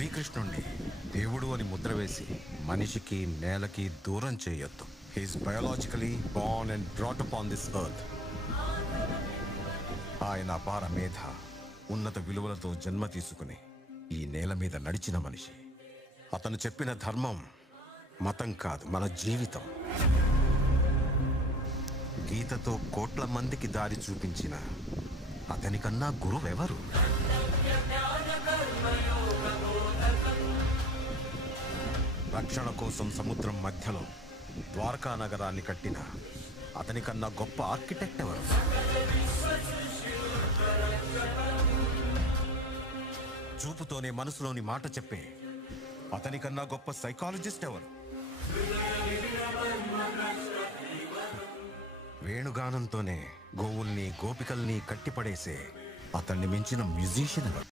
శ్రీకృష్ణుణ్ణి దేవుడు అని ముద్ర వేసి మనిషికి నేలకి దూరం చేయొద్దు. He is biologically born and brought up on this earth. ఆయన అపార మేధ, ఉన్నత విలువలతో జన్మ తీసుకుని ఈ నేల మీద నడిచిన మనిషి. అతను చెప్పిన ధర్మం మతం కాదు, మన జీవితం. గీతతో కోట్ల మందికి దారి చూపించిన అతనికన్నా గురువెవరు? రక్షణ కోసం సముద్రం మధ్యలో ద్వారకా నగరాన్ని కట్టిన అతనికన్నా గొప్ప ఆర్కిటెక్ట్ ఎవరు? చూపుతోనే మనసులోని మాట చెప్పే అతనికన్నా గొప్ప సైకాలజిస్ట్ ఎవరు? వేణుగానంతోనే గోవుల్ని గోపికల్ని కట్టిపడేసే అతన్ని మించిన మ్యూజిషియన్ ఎవరు?